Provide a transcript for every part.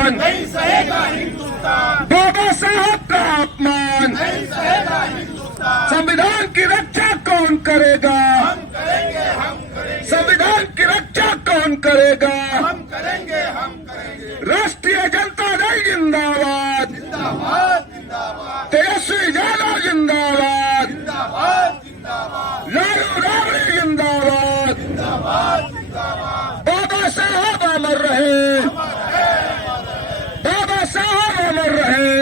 अपमान नहीं सहेगा हिंदुस्तान, बाबा साहब का अपमान नहीं सहेगा हिंदुस्तान। संविधान की रक्षा कौन करेगा? हम करेंगे, हम करेंगे, संविधान की रक्षा कौन करेगा? हम करेंगे, हम करेंगे। राष्ट्रीय जनता दल जिंदाबाद, जिंदाबाद जिंदाबाद, तेजस्वी यादव जिंदाबाद, जिंदाबाद जिंदाबाद, लालू राबड़ी जिंदाबाद, जिंदाबाद जिंदाबाद। बाबा साहब अमर रहे, बाबा साहब अमर रहे।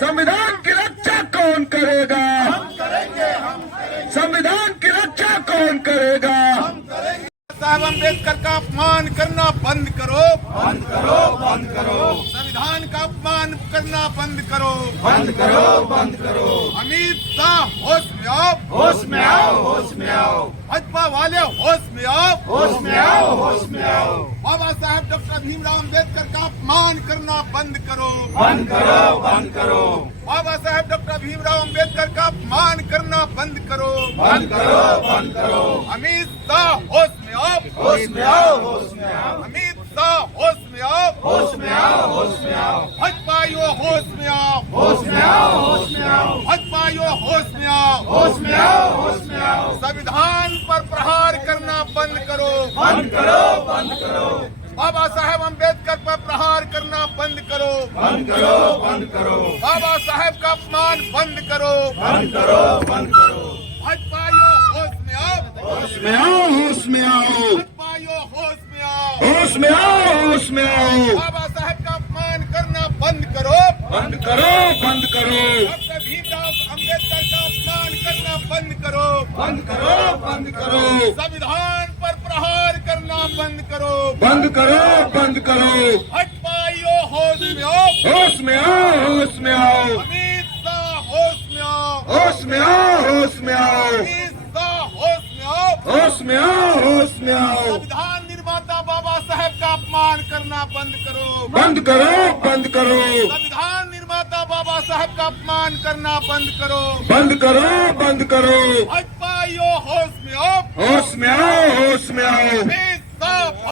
संविधान की रक्षा कौन करेगा? हम करेंगे, हम करेंगे, संविधान की रक्षा कौन करेगा? हम करेंगे। साहब अम्बेडकर का अपमान करना बंद करो, बंद करो, बंद करो। संविधान का अपमान करना बंद करो, बंद करो, बंद करो। अमित शाह होश में आओ, होश में आओ, होश में आओ। भाजपा वाले होश में आओ, होश में आओ, होश में आओ। बाबा साहब डॉक्टर भीमराव अम्बेडकर का अपमान करना बंद करो, बंद करो, बंद करो। बाबा साहब डॉक्टर भीमराव अम्बेडकर का अपमान करना बंद करो, बंद करो, बंद करो। अमित शाह होश में आओ, होश में आओ, होश में आओ। अमित शाह होश में आओ, होश में आओ, होश में आओ। भाजपाइयों होश में आओ, होश में आओ, होश में आओ। भाजपाइयों होश में आओ, होश में आओ, होश में आओ। संविधान पर प्रहार करना बंद करो, बंद करो, बंद करो। बाबा साहेब अम्बेडकर पर प्रहार करना बंद करो, बंद करो, बंद करो। बाबा साहेब का अपमान बंद करो, बंद करो, बंद करो। भाजपाइयों होश में आओ, होश में आओ, होश में आओ, भाजपाइयों होश में आओ, होश में आओ, होश में आओ। बाबा साहेब का अपमान करना बंद करो, बंद करो, बंद करो, डॉक्टर भीमराव अम्बेडकर का अपमान करना बंद करो, बंद करो, बंद करो, संविधान पर प्रहार करना बंद करो, बंद करो, बंद करो। भाजपाइयों होश में आओ, होश में आओ, होश में आओ, अमित शाह होश में आओ, होश में आओ, होश में आओ, अमित शाह होश में आओ, होश में आओ, होश में आओ। संविधान निर्माता बाबा साहेब का अपमान करना बंद करो, बंद करो, बंद करो, संविधान निर्माता बाबा साहेब का अपमान करना बंद करो, बंद करो, बंद करो। भाजपाइयों होश में आओ, होश में आओ, होश में आओ। अमित शाह।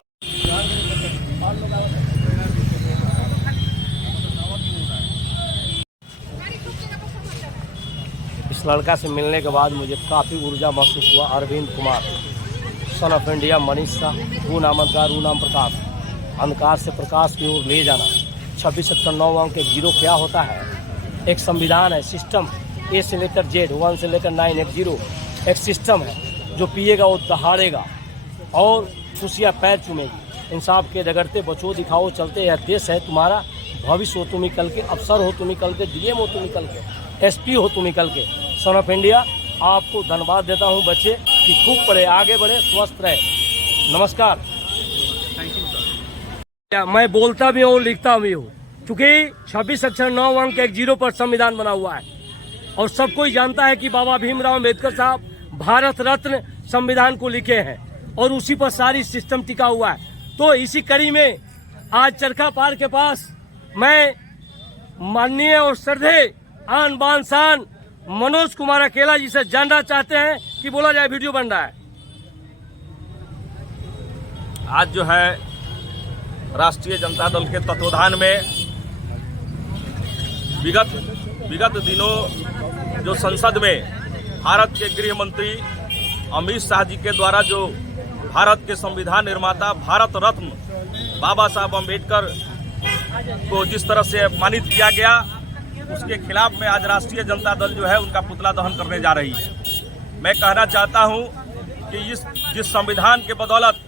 इस लड़का से मिलने के बाद मुझे काफ़ी ऊर्जा महसूस हुआ। Arvind Kumar, son of India, Manish Shah, रू नाम अंधकार, रू नाम प्रकाश, अंधकार से प्रकाश की ओर ले जाना। 26 अक्षर 9 अंक के 0 क्या होता है? एक संविधान है, सिस्टम। ए से लेकर जेड, 1 से लेकर 9, एक 0 एक सिस्टम है। जो पिएगा वो दहाड़ेगा और खुशियाँ पैर चूमेगी। इंसाफ के रगड़ते बचो दिखाओ चलते, यह देश है तुम्हारा। भविष्य हो तुम ही कल के, अफसर हो तुम ही कल के, डीएम हो तुम ही कल के, एसपी हो तुम ही कल के। सन ऑफ इंडिया, आपको धन्यवाद देता हूं बच्चे कि खूब पढ़े, आगे बढ़े, स्वस्थ रहे। नमस्कार। Thank you sir. मैं बोलता भी हूँ, लिखता भी हूँ, क्योंकि 26 अक्षर 9 अंक एक 0 पर संविधान बना हुआ है और सब कोई जानता है कि बाबा भीमराव अम्बेडकर साहब भारत रत्न संविधान को लिखे हैं और उसी पर सारी सिस्टम टिका हुआ है। तो इसी कड़ी में आज चरखा पार के पास मैं माननीय और श्रद्धेय आन बान शान मनोज कुमार अकेला जी से जानना चाहते हैं कि बोला जाए, वीडियो बन रहा है। आज जो है राष्ट्रीय जनता दल के तत्वाधान में विगत दिनों जो संसद में भारत के गृह मंत्री अमित शाह जी के द्वारा जो भारत के संविधान निर्माता, भारत रत्न बाबा साहब अम्बेडकर को जिस तरह से अपमानित किया गया, उसके खिलाफ में आज राष्ट्रीय जनता दल जो है उनका पुतला दहन करने जा रही है। मैं कहना चाहता हूं कि जिस संविधान के बदौलत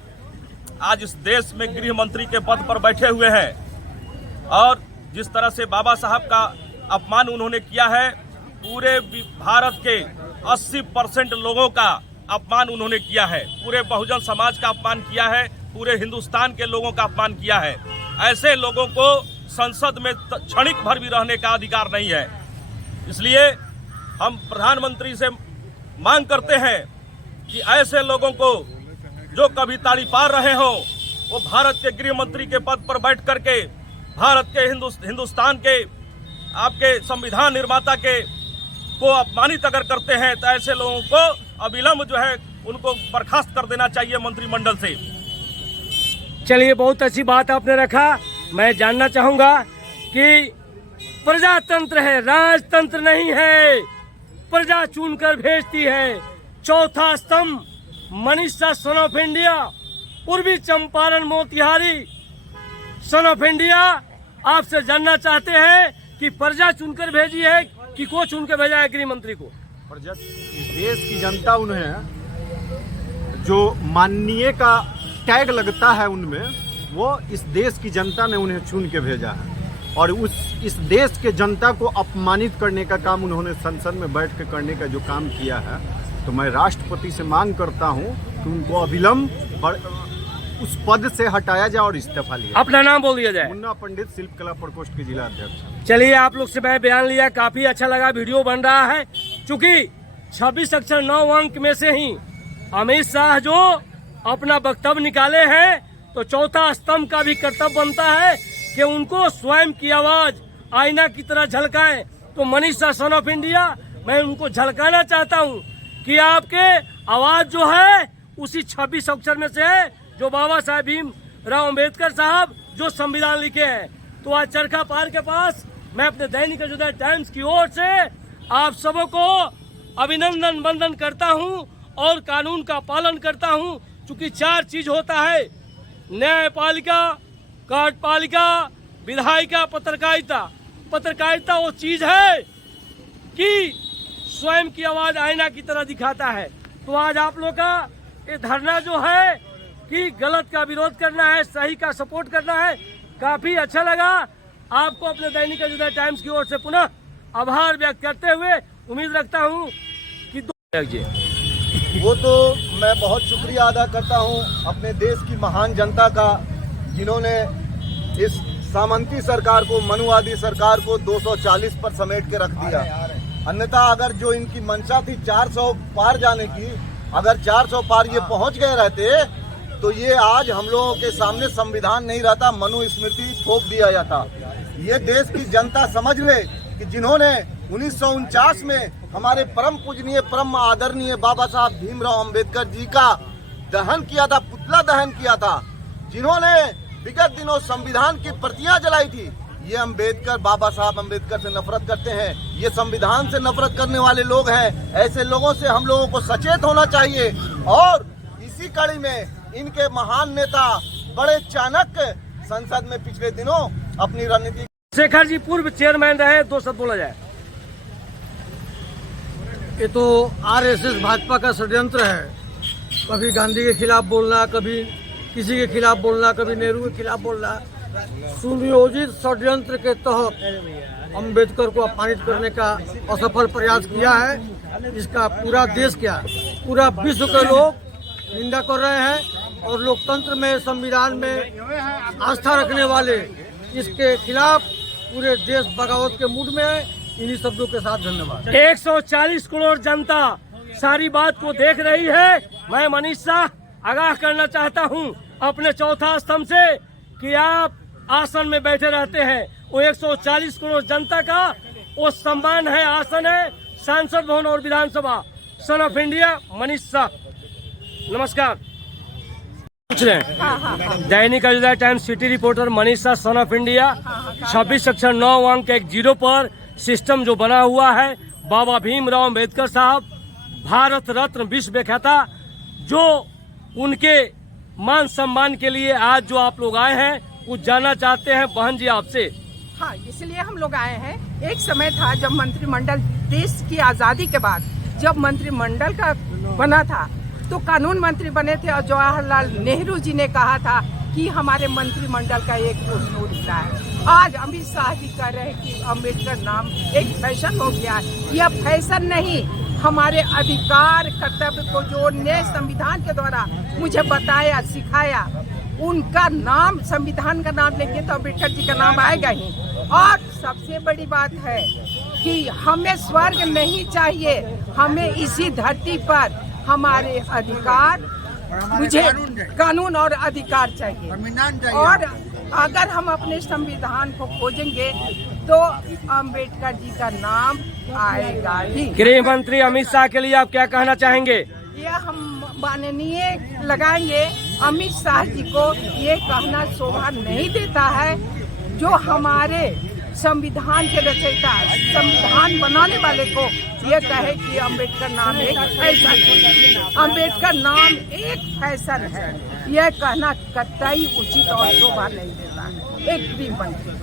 आज इस देश में गृह मंत्री के पद पर बैठे हुए हैं और जिस तरह से बाबा साहब का अपमान उन्होंने किया है, पूरे भारत के 80% लोगों का अपमान उन्होंने किया है, पूरे बहुजन समाज का अपमान किया है, पूरे हिंदुस्तान के लोगों का अपमान किया है। ऐसे लोगों को संसद में क्षणिक भर भी रहने का अधिकार नहीं है। इसलिए हम प्रधानमंत्री से मांग करते हैं कि ऐसे लोगों को जो कभी ताड़ी पार रहे हों, वो भारत के गृह मंत्री के पद पर बैठ करके भारत के हिंदुस्तान के आपके संविधान निर्माता के को अपमानित अगर करते हैं तो ऐसे लोगों को अविलंब जो है उनको बर्खास्त कर देना चाहिए मंत्रिमंडल से। चलिए, बहुत अच्छी बात आपने रखा। मैं जानना चाहूंगा कि प्रजातंत्र है, राजतंत्र नहीं है। प्रजा चुनकर भेजती है। चौथा स्तंभ मनीषा सन ऑफ इंडिया, पूर्वी चंपारण मोतिहारी सन ऑफ इंडिया। आपसे जानना चाहते हैं कि प्रजा चुनकर भेजी है कि को चुनकर भेजा है गृह मंत्री को? प्रजा, इस देश की जनता उन्हें जो माननीय का टैग लगता है उनमें, वो इस देश की जनता ने उन्हें चुन के भेजा है। और इस देश के जनता को अपमानित करने का काम उन्होंने संसद में बैठ के करने का जो काम किया है, तो मैं राष्ट्रपति से मांग करता हूं कि उनको अविलंब उस पद से हटाया जाए और इस्तीफा लिया। अपना नाम बोल दिया जाए। मुन्ना पंडित, शिल्प कला प्रकोष्ठ के जिला अध्यक्ष। चलिए, आप लोग से मैं बयान लिया, काफी अच्छा लगा। वीडियो बन रहा है, चूंकि 26 अक्षर 9 अंक में से ही अमित शाह जो अपना वक्तव्य निकाले हैं, तो चौथा स्तंभ का भी कर्तव्य बनता है कि उनको स्वयं की आवाज आईना की तरह झलकाएं। तो मनीषा सन ऑफ इंडिया, मैं उनको झलकाना चाहता हूं कि आपके आवाज जो है उसी 26 अक्षर में से है जो बाबा साहेब भीमराव अम्बेडकर साहब जो संविधान लिखे हैं। तो आज चरखा पार के पास मैं अपने दैनिक अयोध्या टाइम्स की ओर से आप सबों को अभिनंदन वंदन करता हूं और कानून का पालन करता हूं। चूंकि 4 चीज होता है, न्यायपालिका, कार्यपालिका, विधायिका, पत्रकारिता। पत्रकारिता वो चीज है कि स्वयं की आवाज आईना की तरह दिखाता है। तो आज आप लोग का ये धरना जो है कि गलत का विरोध करना है, सही का सपोर्ट करना है, काफी अच्छा लगा। आपको अपने दैनिक अयोध्या टाइम्स की ओर से पुनः आभार व्यक्त करते हुए उम्मीद रखता हूं कि वो तो मैं बहुत शुक्रिया अदा करता हूं अपने देश की महान जनता का, जिन्होंने इस सामंती सरकार को, मनुवादी सरकार को 240 पर समेट के रख दिया। अन्यथा अगर जो इनकी मंशा थी 400 पार जाने की, अगर 400 पार ये पहुंच गए रहते तो ये आज हम लोगों के सामने संविधान नहीं रहता, मनुस्मृति थोप दिया जाता। ये देश की जनता समझ ले कि जिन्होंने 1949 में हमारे परम पूजनीय, परम आदरणीय बाबा साहब भीमराव अम्बेडकर जी का दहन किया था, पुतला दहन किया था, जिन्होंने विगत दिनों संविधान की प्रतियां जलाई थी, ये अम्बेडकर, बाबा साहब अम्बेडकर से नफरत करते हैं। ये संविधान से नफरत करने वाले लोग हैं। ऐसे लोगों से हम लोगों को सचेत होना चाहिए। और इसी कड़ी में इनके महान नेता बड़े चाणक्य संसद में पिछले दिनों अपनी रणनीति। शेखर जी पूर्व चेयरमैन रहे, 2 शब्द बोला जाए। ये तो आरएसएस भाजपा का षड्यंत्र है। कभी गांधी के खिलाफ बोलना, कभी किसी के खिलाफ बोलना, कभी नेहरू के खिलाफ बोलना। सुनियोजित षड्यंत्र के तहत अम्बेडकर को अपमानित करने का असफल प्रयास किया है। इसका पूरा देश, क्या पूरा विश्व के लोग निंदा कर रहे हैं। और लोकतंत्र में, संविधान में आस्था रखने वाले इसके खिलाफ पूरे देश बगावत के मूड में है। इन्हीं शब्दों के साथ धन्यवाद। 140 करोड़ जनता सारी बात को देख रही है। मैं मनीषा आगाह करना चाहता हूं अपने चौथा स्तंभ से कि आप आसन में बैठे रहते हैं। वो 140 करोड़ जनता का वो सम्मान है, आसन है, सांसद भवन और विधानसभा। सन ऑफ इंडिया मनीषा, नमस्कार। पूछ रहे हैं दैनिक Ayodhya times city reporter Manisha sun of India. 26 अक्षर 9 अंक 10 पर सिस्टम जो बना हुआ है, बाबा भीमराव अम्बेडकर साहब भारत रत्न विश्व विख्याता, जो उनके मान सम्मान के लिए आज जो आप लोग आए हैं, कुछ जानना चाहते हैं बहन जी आपसे। हाँ, इसलिए हम लोग आए हैं। एक समय था जब मंत्रिमंडल, देश की आजादी के बाद जब मंत्रिमंडल का बना था, तो कानून मंत्री बने थे और जवाहरलाल नेहरू जी ने कहा था कि हमारे मंत्रिमंडल का एक फोटो दिखता है। आज अमित शाह जी कह रहे हैं कि अम्बेडकर नाम एक फैशन हो गया है। यह फैशन नहीं, हमारे अधिकार कर्तव्य को जो नए संविधान के द्वारा मुझे बताया, सिखाया, उनका नाम, संविधान का नाम लेंगे तो अम्बेडकर जी का नाम आएगा ही। और सबसे बड़ी बात है कि हमें स्वर्ग नहीं चाहिए, हमें इसी धरती पर हमारे अधिकार, मुझे कानून और अधिकार चाहिए। और अगर हम अपने संविधान को खोजेंगे तो अम्बेडकर जी का नाम आएगा ही। गृह मंत्री अमित शाह के लिए आप क्या कहना चाहेंगे? यह हम माननीय लगाएंगे। अमित शाह जी को ये कहना शोभा नहीं देता है जो हमारे संविधान के रचयिता, संविधान बनाने वाले को ये कहे कि अंबेडकर नाम एक फैशन है, अंबेडकर नाम एक फैशन है, यह कहना कतई उचित और शोभा नहीं देता है एक गृह मंत्री।